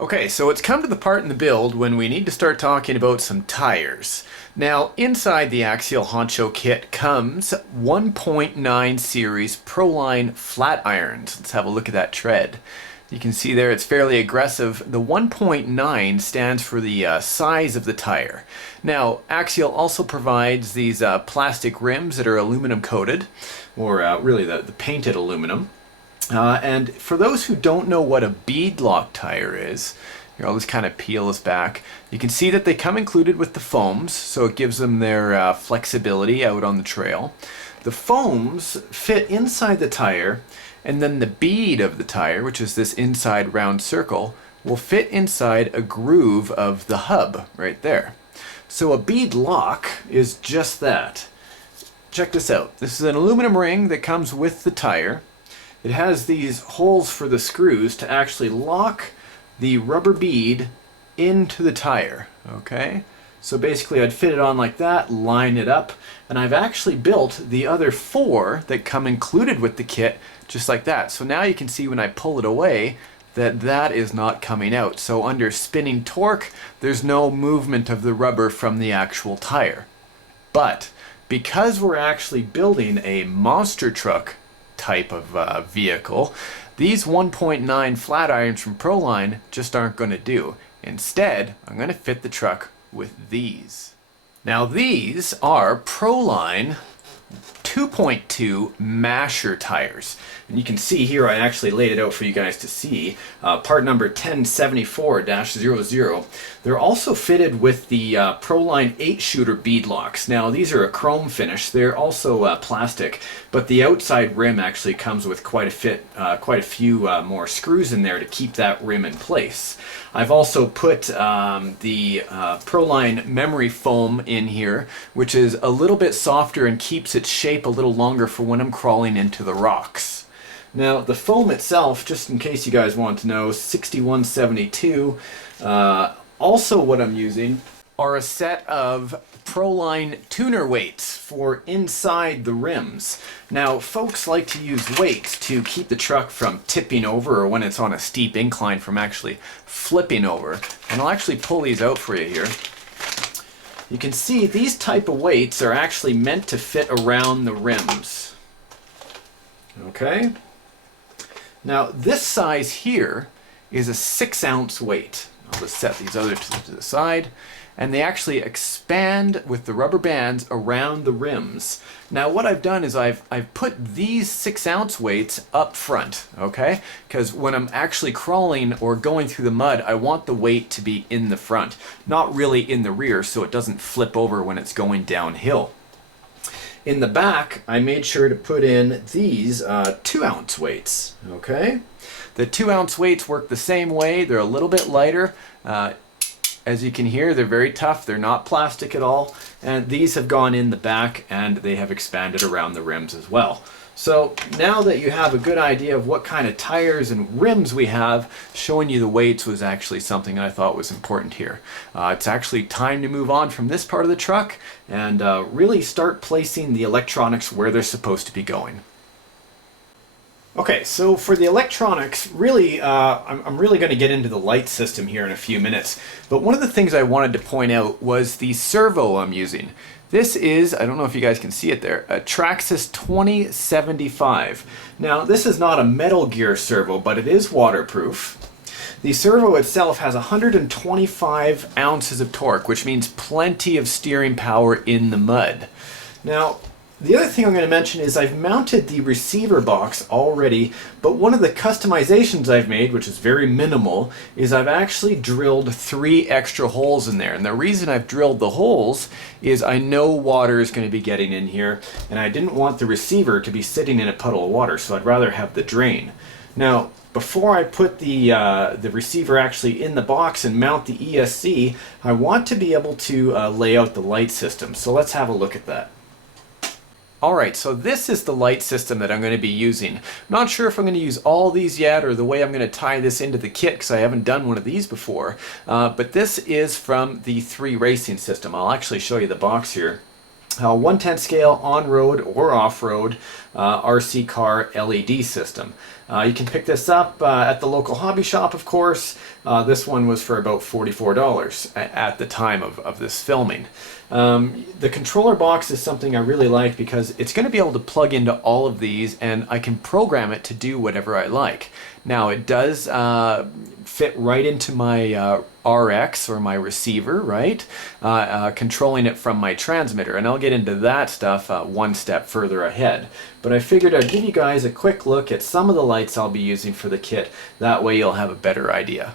Okay, so it's come to the part in the build when we need to start talking about some tires. Now, inside the Axial Honcho kit comes 1.9 series Proline flat irons. Let's have a look at that tread. You can see there it's fairly aggressive. The 1.9 stands for the size of the tire. Now, Axial also provides these plastic rims that are aluminum coated, or really the painted aluminum. And for those who don't know what a bead lock tire is, here I'll just kind of peel this back. You can see that they come included with the foams, so it gives them their flexibility out on the trail. The foams fit inside the tire, and then the bead of the tire, which is this inside round circle, will fit inside a groove of the hub right there. So a bead lock is just that. Check this out. This is an aluminum ring that comes with the tire. It has these holes for the screws to actually lock the rubber bead into the tire, okay? So basically I'd fit it on like that, line it up, and I've actually built the other 4 that come included with the kit just like that. So now you can see when I pull it away that that is not coming out. So under spinning torque, there's no movement of the rubber from the actual tire. But because we're actually building a monster truck type of vehicle, these 1.9 flat irons from Proline just aren't going to do. Instead, I'm going to fit the truck with these. Now these are Proline 2.2 masher tires. And you can see here I actually laid it out for you guys to see. Part number 1074-00. They're also fitted with the Proline 8-shooter bead locks. Now these are a chrome finish. They're also plastic, but the outside rim actually comes with quite a few more screws in there to keep that rim in place. I've also put the Proline memory foam in here, which is a little bit softer and keeps its shape a little longer for when I'm crawling into the rocks. Now the foam itself, just in case you guys want to know, 6172. Also what I'm using are a set of Proline tuner weights for inside the rims. Now folks like to use weights to keep the truck from tipping over, or when it's on a steep incline from actually flipping over. And I'll actually pull these out for you here. You can see these type of weights are actually meant to fit around the rims. Okay? Now this size here is a 6-ounce weight. I'll just set these other to the side. And they actually expand with the rubber bands around the rims. Now what I've done is I've put these 6-ounce weights up front, okay? Because when I'm actually crawling or going through the mud, I want the weight to be in the front, not really in the rear, so it doesn't flip over when it's going downhill. In the back, I made sure to put in these 2-ounce weights, okay? The 2-ounce weights work the same way. They're a little bit lighter. As you can hear, they're very tough. They're not plastic at all. And these have gone in the back and they have expanded around the rims as well. So now that you have a good idea of what kind of tires and rims we have, showing you the weights was actually something I thought was important here. It's actually time to move on from this part of the truck and really start placing the electronics where they're supposed to be going. Okay, so for the electronics, really, I'm really going to get into the light system here in a few minutes. But one of the things I wanted to point out was the servo I'm using. This is, I don't know if you guys can see it there, a Traxxas 2075. Now, this is not a Metal Gear servo, but it is waterproof. The servo itself has 125 ounces of torque, which means plenty of steering power in the mud. Now, the other thing I'm going to mention is I've mounted the receiver box already, but one of the customizations I've made, which is very minimal, is I've actually drilled 3 extra holes in there. And the reason I've drilled the holes is I know water is going to be getting in here, and I didn't want the receiver to be sitting in a puddle of water, so I'd rather have the drain. Now, before I put the receiver actually in the box and mount the ESC, I want to be able to lay out the light system. So let's have a look at that. Alright, so this is the light system that I'm going to be using. I'm not sure if I'm going to use all these yet or the way I'm going to tie this into the kit because I haven't done one of these before. But this is from the 3 Racing system. I'll actually show you the box here. 1/10 scale on-road or off-road RC car LED system. You can pick this up at the local hobby shop, of course. This one was for about $44 at the time of this filming. The controller box is something I really like because it's going to be able to plug into all of these, and I can program it to do whatever I like. Now it does fit right into my RX or my receiver, right? Controlling it from my transmitter, and I'll get into that stuff one step further ahead. But I figured I'd give you guys a quick look at some of the lights I'll be using for the kit. That way you'll have a better idea.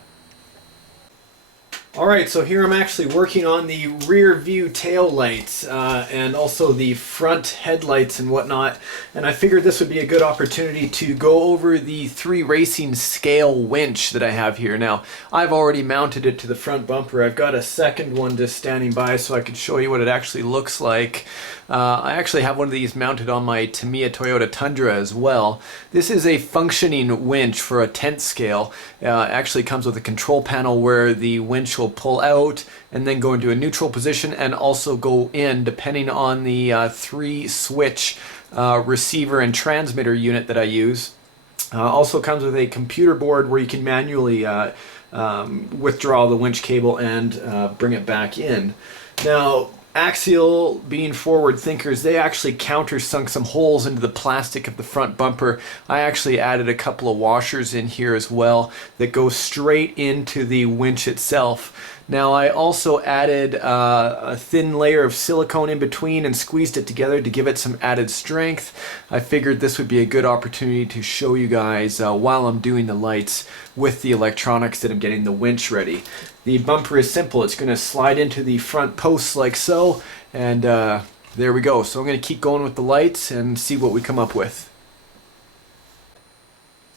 Alright, so here I'm actually working on the rear view tail lights and also the front headlights and whatnot, and I figured this would be a good opportunity to go over the 3 racing scale winch that I have here. Now, I've already mounted it to the front bumper. I've got a second one just standing by so I can show you what it actually looks like. I actually have one of these mounted on my Tamiya Toyota Tundra as well. This is a functioning winch for a 10th scale. Actually comes with a control panel where the winch will pull out and then go into a neutral position and also go in depending on the 3 switch receiver and transmitter unit that I use. Also comes with a computer board where you can manually withdraw the winch cable and bring it back in. Now, Axial, being forward thinkers, they actually countersunk some holes into the plastic of the front bumper. I actually added a couple of washers in here as well that go straight into the winch itself. Now I also added a thin layer of silicone in between and squeezed it together to give it some added strength. I figured this would be a good opportunity to show you guys while I'm doing the lights with the electronics that I'm getting the winch ready. The bumper is simple. It's going to slide into the front posts like so, and there we go. So I'm going to keep going with the lights and see what we come up with.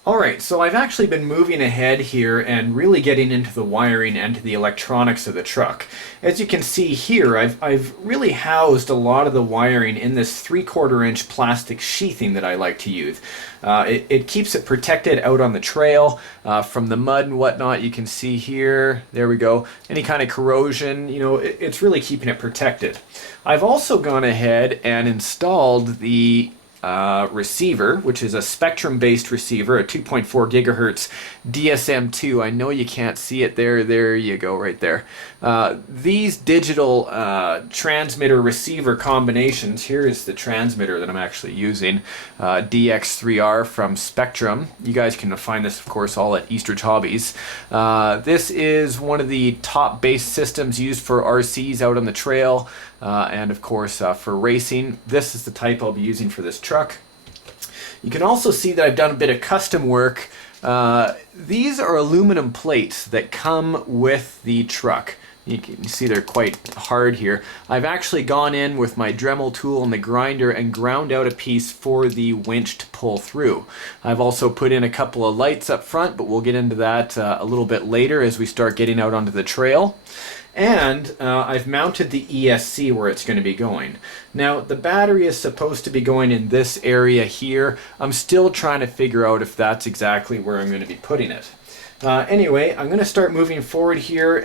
Alright, so I've actually been moving ahead here and really getting into the wiring and to the electronics of the truck. As you can see here, I've really housed a lot of the wiring in this 3/4 inch plastic sheathing that I like to use. It keeps it protected out on the trail from the mud and whatnot. You can see here, there we go, any kind of corrosion, you know, it's really keeping it protected. I've also gone ahead and installed the receiver, which is a spectrum-based receiver, a 2.4 gigahertz DSM2. I know you can't see it there. There you go, right there. These digital transmitter receiver combinations, here is the transmitter that I'm actually using, DX3R from Spectrum. You guys can find this, of course, all at Eastridge Hobbies. This is one of the top base systems used for RCs out on the trail, and of course for racing. This is the type I'll be using for this truck. You can also see that I've done a bit of custom work. These are aluminum plates that come with the truck. You can see they're quite hard here. I've actually gone in with my Dremel tool and the grinder and ground out a piece for the winch to pull through. I've also put in a couple of lights up front, but we'll get into that a little bit later as we start getting out onto the trail. And I've mounted the ESC where it's going to be going. Now, the battery is supposed to be going in this area here. I'm still trying to figure out if that's exactly where I'm going to be putting it. Anyway, I'm going to start moving forward here,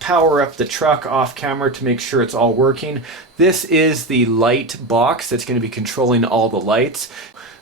power up the truck off camera to make sure it's all working. This is the light box that's going to be controlling all the lights.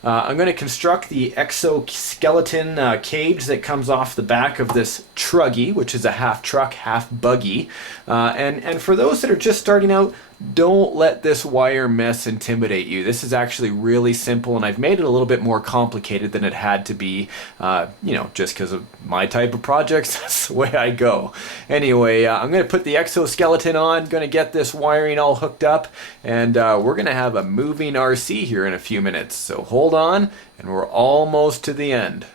I'm going to construct the Exoskeleton Cage that comes off the back of this truggy, which is a half truck, half buggy. And for those that are just starting out, don't let this wire mess intimidate you. This is actually really simple, and I've made it a little bit more complicated than it had to be, you know, just because of my type of projects. That's the way I go. Anyway, I'm going to put the exoskeleton on, going to get this wiring all hooked up, and we're going to have a moving RC here in a few minutes. So hold on, and we're almost to the end.